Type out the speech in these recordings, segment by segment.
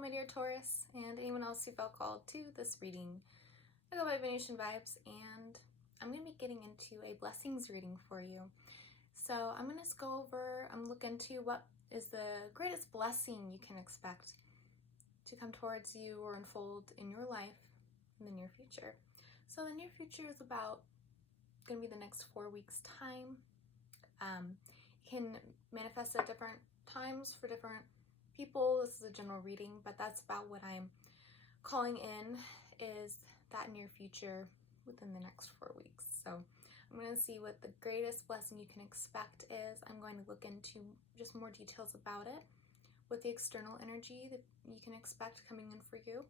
my dear Taurus, and anyone else who felt called to this reading. I go by Venetian Vibes, and I'm going to be getting into a blessings reading for you. So I'm going to go over, look into what is the greatest blessing you can expect to come towards you or unfold in your life in the near future. So the near future is about going to be the next 4 weeks time. It can manifest at different times for different people. This is a general reading, but that's about what I'm calling in, is that near future within the next 4 weeks. So I'm going to see what the greatest blessing you can expect is. I'm going to look into just more details about it, with the external energy that you can expect coming in for you,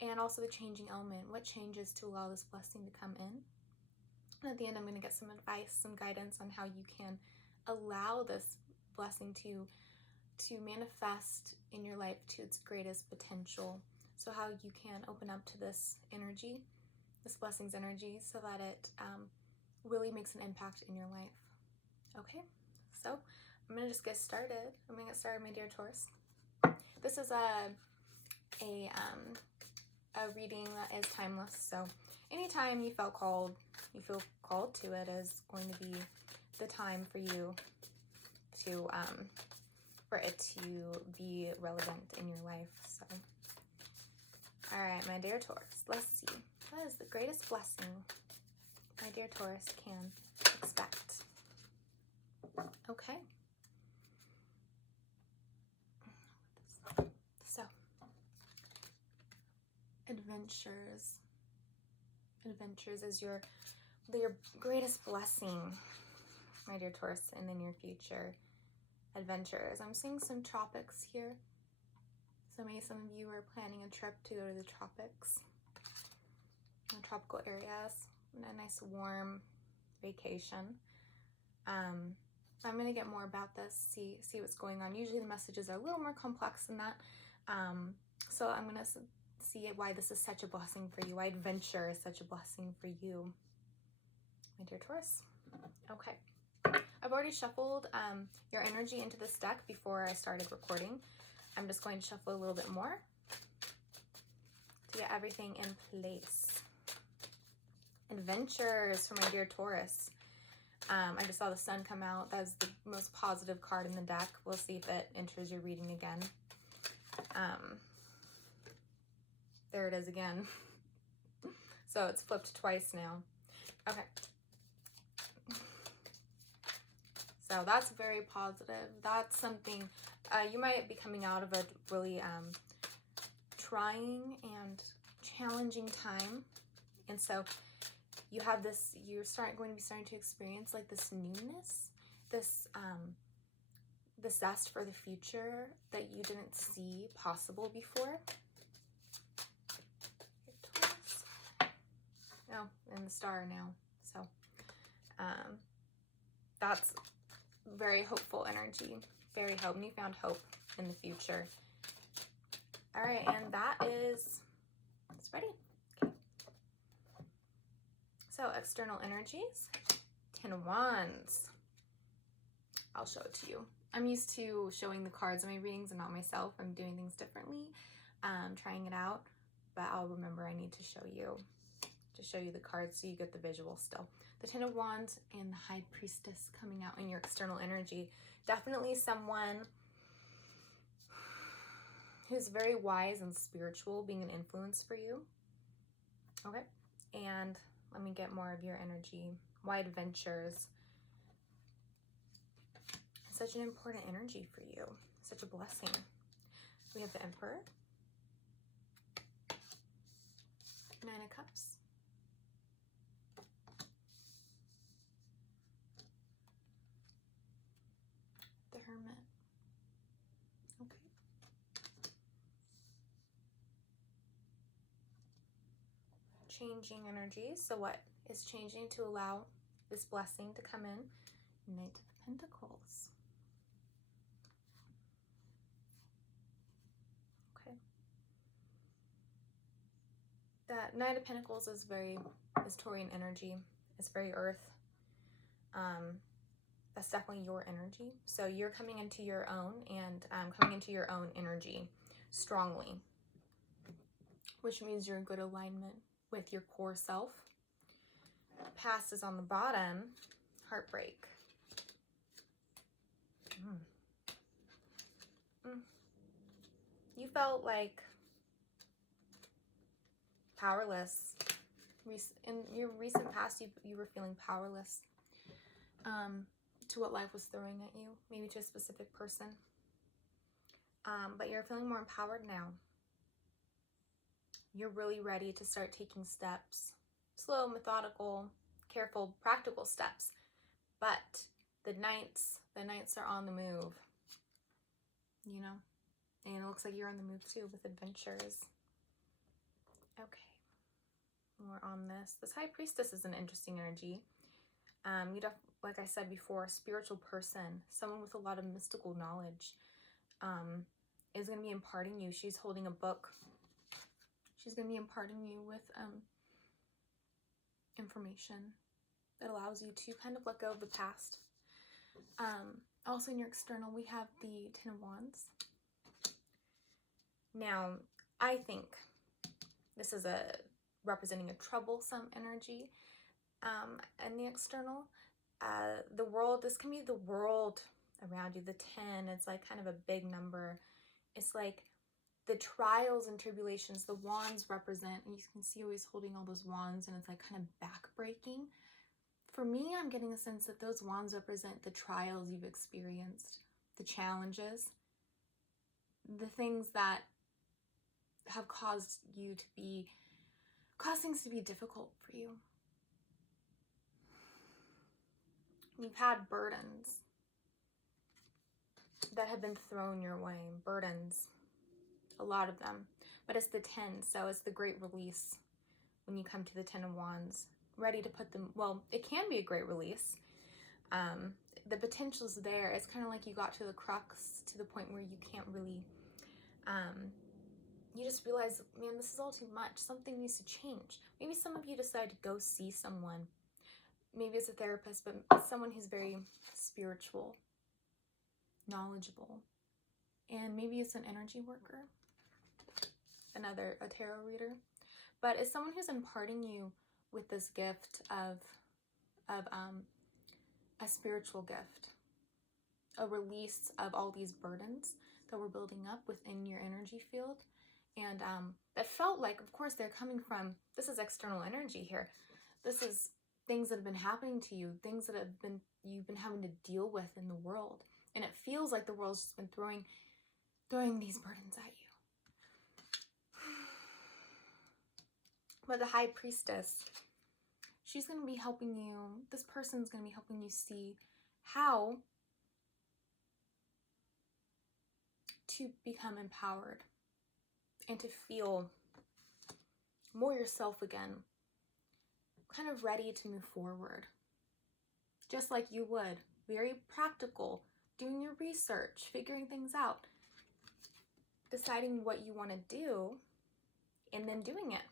and also the changing element, what changes to allow this blessing to come in. And at the end, I'm going to get some advice, some guidance on how you can allow this blessing to manifest in your life to its greatest potential. So how you can open up to this energy, this blessing's energy, so that it really makes an impact in your life. Okay, so I'm going to just get started. I'm going to get started, my dear Taurus. This is a reading that is timeless. So anytime you feel called to it is going to be the time for you to for it to be relevant in your life. So all right, my dear Taurus, let's see, what is the greatest blessing my dear Taurus can expect? Okay, so adventures is your greatest blessing, my dear Taurus, in the near future. Adventures. I'm seeing some tropics here. So maybe some of you are planning a trip to go to the tropics, tropical areas, a nice warm vacation. I'm going to get more about this, see what's going on. Usually the messages are a little more complex than that. So I'm going to see why this is such a blessing for you, why adventure is such a blessing for you, my dear Taurus. Okay. I've already shuffled your energy into this deck before I started recording. I'm just going to shuffle a little bit more to get everything in place. Adventures for my dear Taurus. I just saw the sun come out. That was the most positive card in the deck. We'll see if it enters your reading again. There it is again. So it's flipped twice now. Okay. So that's very positive. That's something, you might be coming out of a really trying and challenging time. And so you have this, you're going to be starting to experience like this newness, this the zest for the future that you didn't see possible before. Oh, and the star now. So that's very hopeful energy, very hope, newfound hope in the future. All right, and that is, it's ready. Okay. So external energies, 10 of Wands. I'll show it to you. I'm used to showing the cards in my readings and not myself. I'm doing things differently, trying it out, but I'll remember I need to show you the cards so you get the visual still. The 10 of Wands and the High Priestess coming out in your external energy. Definitely someone who's very wise and spiritual, being an influence for you. Okay, and let me get more of your energy. Wide adventures. Such an important energy for you. Such a blessing. We have the Emperor. 9 of Cups. The Hermit. Okay. Changing energies. So what is changing to allow this blessing to come in? Knight of Pentacles. Okay. That Knight of Pentacles is Taurian energy. It's very earth. That's definitely your energy. So you're coming into your own and coming into your own energy. strongly, which means you're in good alignment with your core self. Past is on the bottom, heartbreak. You felt like powerless. In your recent past, you were feeling powerless to what life was throwing at you, maybe to a specific person. But you're feeling more empowered now. You're really ready to start taking steps. Slow, methodical, careful, practical steps. But the Knights are on the move. You know? And it looks like you're on the move too with adventures. Okay. More on this. This High Priestess is an interesting energy. Like I said before, a spiritual person, someone with a lot of mystical knowledge, is going to be imparting you. She's holding a book. She's going to be imparting you with information that allows you to kind of let go of the past. Also in your external, we have the Ten of Wands. Now, I think this is representing a troublesome energy. And the external, the world, this can be the world around you. The 10, it's like kind of a big number. It's like the trials and tribulations the wands represent, and you can see always holding all those wands, and it's like kind of backbreaking. For me, I'm getting a sense that those wands represent the trials you've experienced, the challenges, the things that have caused things to be difficult for you. You've had burdens that have been thrown your way, burdens, a lot of them. But it's the 10, so it's the great release when you come to the 10 of Wands. Ready to put them, well, it can be a great release. The potential's there. It's kind of like you got to the crux, to the point where you can't really, you just realize, man, this is all too much. Something needs to change. Maybe some of you decide to go see someone. Maybe it's a therapist, but someone who's very spiritual, knowledgeable. And maybe it's an energy worker, a tarot reader. But it's someone who's imparting you with this gift of a spiritual gift, a release of all these burdens that were building up within your energy field. And that felt like, of course, they're coming from, this is external energy here. This is things that have been happening to you, things that you've been having to deal with in the world. And it feels like the world's just been throwing these burdens at you. But the High Priestess, she's going to be helping you, this person's going to be helping you see how to become empowered and to feel more yourself again, kind of ready to move forward. Just like you would, very practical, doing your research, figuring things out, deciding what you want to do, and then doing it.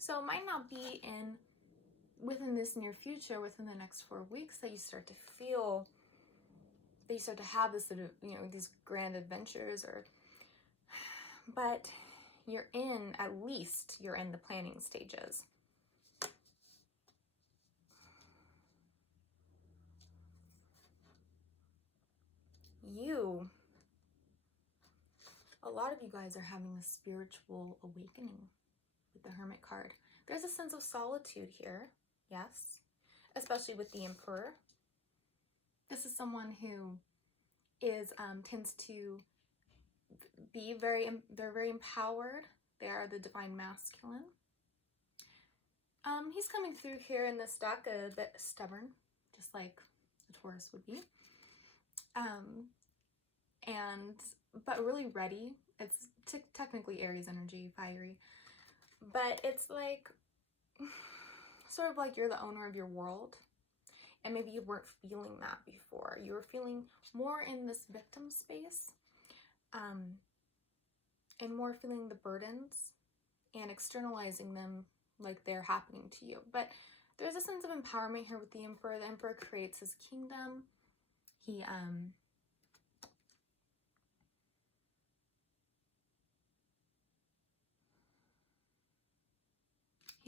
So it might not be within this near future, within the next 4 weeks, that you start to feel, that you start to have this sort of, these grand adventures, but you're in the planning stages. A lot of you guys are having a spiritual awakening with the Hermit card. There's a sense of solitude here, yes, especially with the Emperor. This is someone who tends to be they're very empowered. They are the divine masculine. He's coming through here in this deck a bit stubborn, just like a Taurus would be. But really ready. It's technically Aries energy, fiery. But it's like, sort of like you're the owner of your world. And maybe you weren't feeling that before. You were feeling more in this victim space. And more feeling the burdens and externalizing them like they're happening to you. But there's a sense of empowerment here with the Emperor. The Emperor creates his kingdom.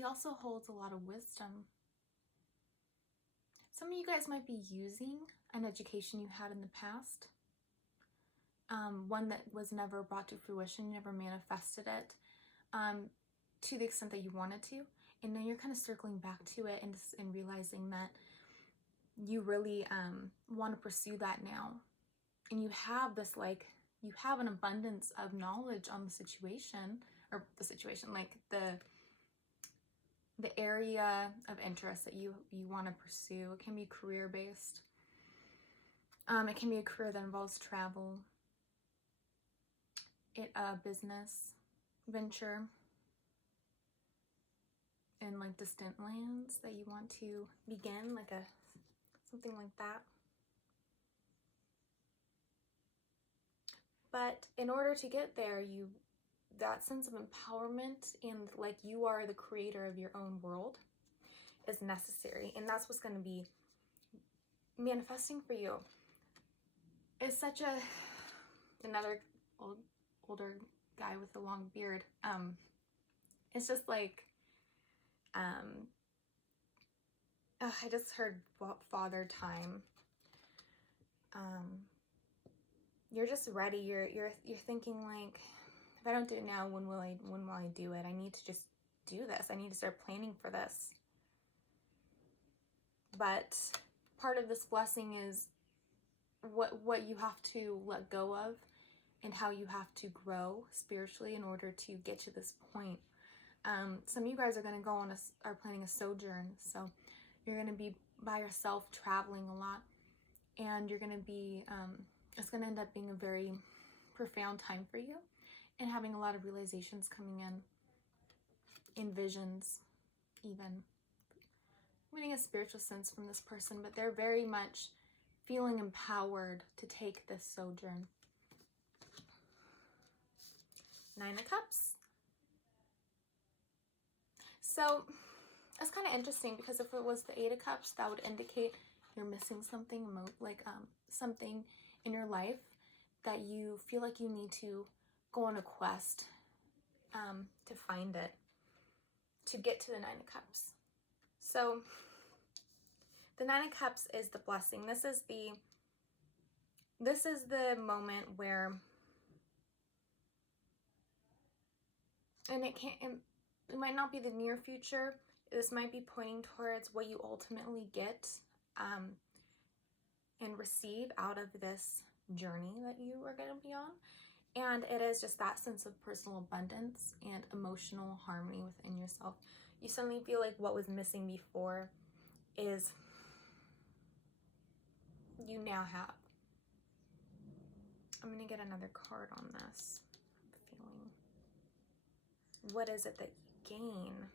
he also holds a lot of wisdom. Some of you guys might be using an education you had in the past, one that was never brought to fruition, you never manifested it to the extent that you wanted to, and then you're kind of circling back to it and realizing that you really want to pursue that now, and you have this, like, you have an abundance of knowledge on the situation, like the area of interest that you want to pursue. It can be career based. It can be a career that involves travel, business venture in like distant lands that you want to begin, like something like that. But in order to get there, that sense of empowerment and like you are the creator of your own world is necessary, and that's what's going to be manifesting for you. It's such another older guy with a long beard. It's just like I just heard father time. You're just ready. You're thinking like, if I don't do it now, when will I do it? I need to just do this. I need to start planning for this. But part of this blessing is what you have to let go of and how you have to grow spiritually in order to get to this point. Some of you guys are going to are planning a sojourn. So you're going to be by yourself traveling a lot, and you're going to be, it's going to end up being a very profound time for you, and having a lot of realizations coming in visions, even. I'm getting a spiritual sense from this person, but they're very much feeling empowered to take this sojourn. 9 of Cups. So it's kind of interesting, because if it was the 8 of Cups, that would indicate you're missing something, like something in your life that you feel like you need to go on a quest to find it, to get to the 9 of Cups. So the 9 of Cups is the blessing. This is the moment where, and it might not be the near future. This might be pointing towards what you ultimately get and receive out of this journey that you are going to be on. And it is just that sense of personal abundance and emotional harmony within yourself. You suddenly feel like what was missing before is you now have. I'm going to get another card on this. I'm feeling. What is it that you gain?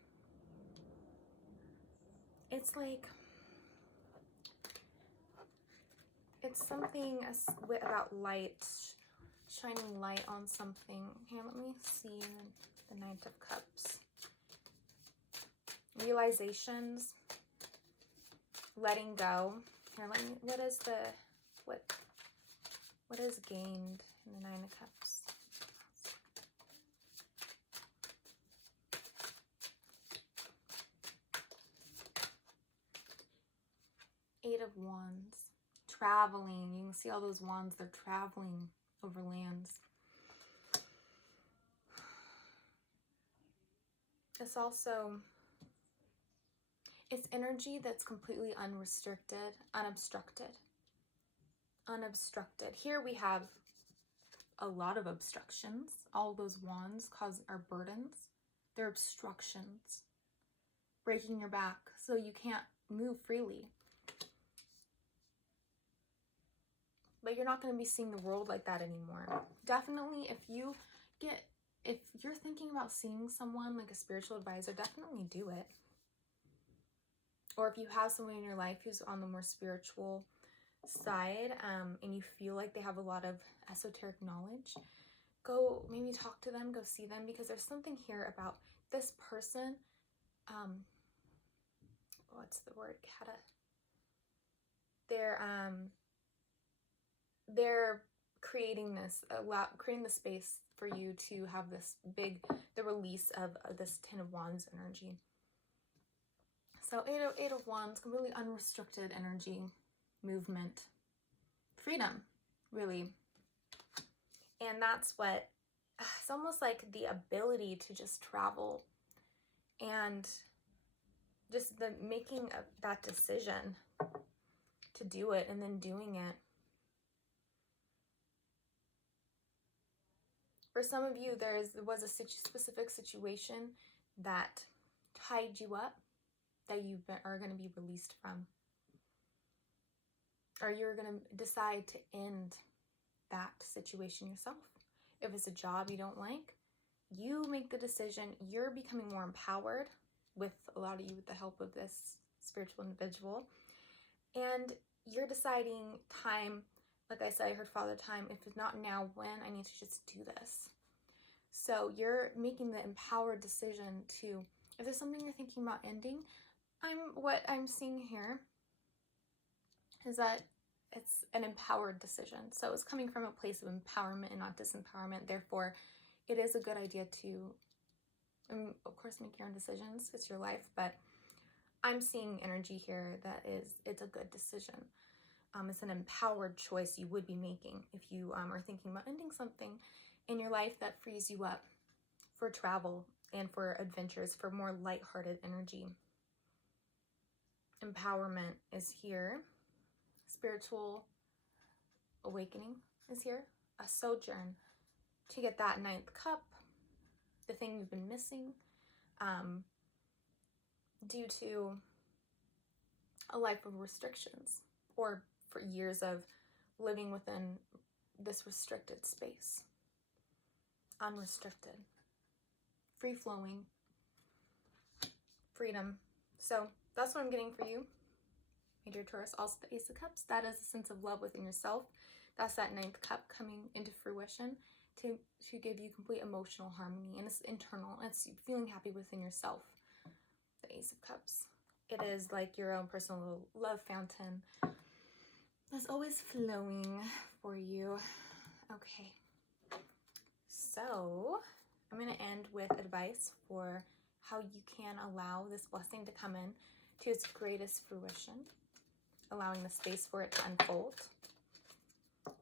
It's like, it's something about light, shining light on something. Here, let me see the Knight of Cups. Realizations, letting go. Here, what is gained in the 9 of Cups? Eight of Wands. Traveling. You can see all those wands. They're traveling over lands. It's also, it's energy that's completely unrestricted, unobstructed. Here we have a lot of obstructions. All those wands are burdens. They're obstructions, breaking your back so you can't move freely. But you're not going to be seeing the world like that anymore. Definitely, if you're thinking about seeing someone like a spiritual advisor, definitely do it. Or if you have someone in your life who's on the more spiritual side, and you feel like they have a lot of esoteric knowledge, go maybe talk to them, go see them, because there's something here about this person. What's the word? They're creating the space for you to have the release of this 10 of Wands energy. So Eight of Wands, completely unrestricted energy, movement, freedom, really. And that's what, it's almost like the ability to just travel and just the making of that decision to do it and then doing it. For some of you, there was a specific situation that tied you up that you are going to be released from. Or you're going to decide to end that situation yourself. If it's a job you don't like, you make the decision. You're becoming more empowered with a lot of you with the help of this spiritual individual. And you're deciding time, like I said, I heard Father time, if it's not now, when, I need to just do this. So you're making the empowered decision to, if there's something you're thinking about ending, what I'm seeing here is that it's an empowered decision. So it's coming from a place of empowerment and not disempowerment. Therefore, it is a good idea to, of course, make your own decisions. It's your life, but I'm seeing energy here that it's a good decision. It's an empowered choice you would be making if you are thinking about ending something in your life that frees you up for travel and for adventures, for more lighthearted energy. Empowerment is here. Spiritual awakening is here. A sojourn to get that 9th cup, the thing you've been missing, due to a life of restrictions or for years of living within this restricted space. Unrestricted, free-flowing, freedom. So that's what I'm getting for you, my dear Taurus. Also the Ace of Cups, that is a sense of love within yourself. That's that 9th cup coming into fruition to give you complete emotional harmony, and it's internal. It's feeling happy within yourself. The Ace of Cups. It is like your own personal love fountain that's always flowing for you. Okay. So I'm going to end with advice for how you can allow this blessing to come in to its greatest fruition, allowing the space for it to unfold.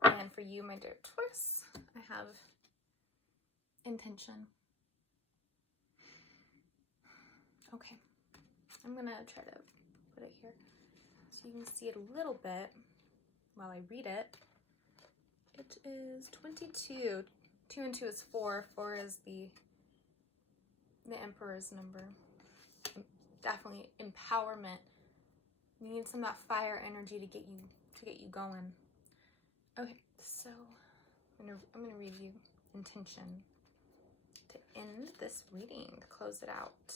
And for you, my dear Taurus, I have intention. Okay, I'm going to try to put it here so you can see it a little bit while I read it. It is 22. 2 and 2 is 4. 4 is the Emperor's number. Definitely empowerment. You need some of that fire energy to get you going. Okay, so I'm gonna read you intention to end this reading, to close it out.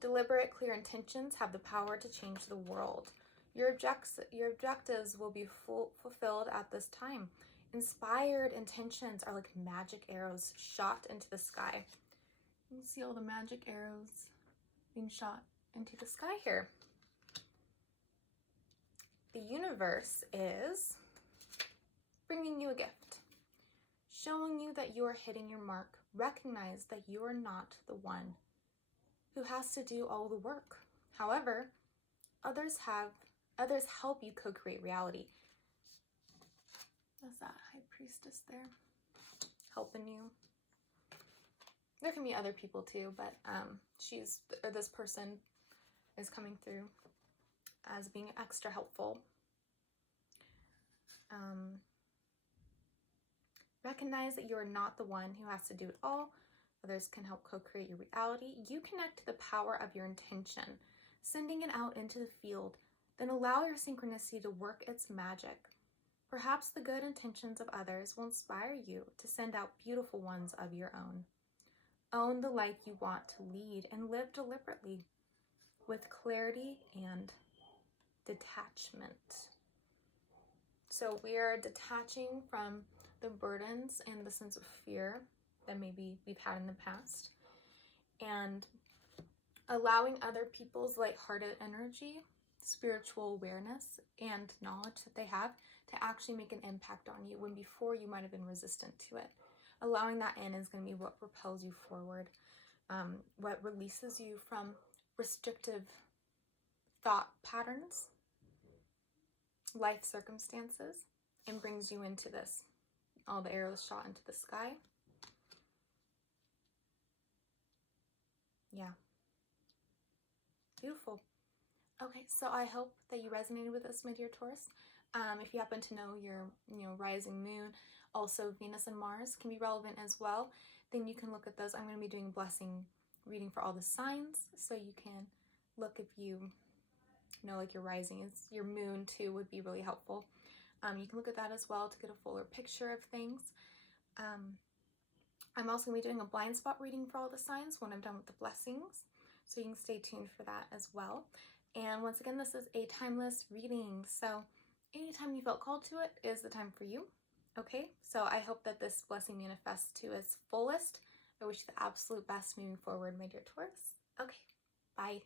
Deliberate, clear intentions have the power to change the world. Your objectives will be fulfilled at this time. Inspired intentions are like magic arrows shot into the sky. You can see all the magic arrows being shot into the sky here. The universe is bringing you a gift, showing you that you are hitting your mark. Recognize that you are not the one who has to do all the work. However, others help you co-create reality. That's that High Priestess there, helping you. There can be other people too, but this person is coming through as being extra helpful. Recognize that you are not the one who has to do it all. Others can help co-create your reality. You connect to the power of your intention, sending it out into the field. Then allow your synchronicity to work its magic. Perhaps the good intentions of others will inspire you to send out beautiful ones of your own. Own the life you want to lead and live deliberately with clarity and detachment. So we are detaching from the burdens and the sense of fear that maybe we've had in the past, and allowing other people's lighthearted energy, spiritual awareness, and knowledge that they have to actually make an impact on you when before you might have been resistant to it. Allowing that in is going to be what propels you forward, what releases you from restrictive thought patterns, life circumstances, and brings you into this. All the arrows shot into the sky. Yeah. Beautiful. Okay, so I hope that you resonated with this, my dear Taurus. If you happen to know your, rising moon, also Venus and Mars can be relevant as well, then you can look at those. I'm going to be doing a blessing reading for all the signs, so you can look if you know, like your rising is your moon too, would be really helpful. You can look at that as well to get a fuller picture of things. I'm also going to be doing a blind spot reading for all the signs when I'm done with the blessings, so you can stay tuned for that as well. And once again, this is a timeless reading, so anytime you felt called to it is the time for you. Okay, so I hope that this blessing manifests to its fullest. I wish you the absolute best moving forward, my dear Taurus. Okay, bye.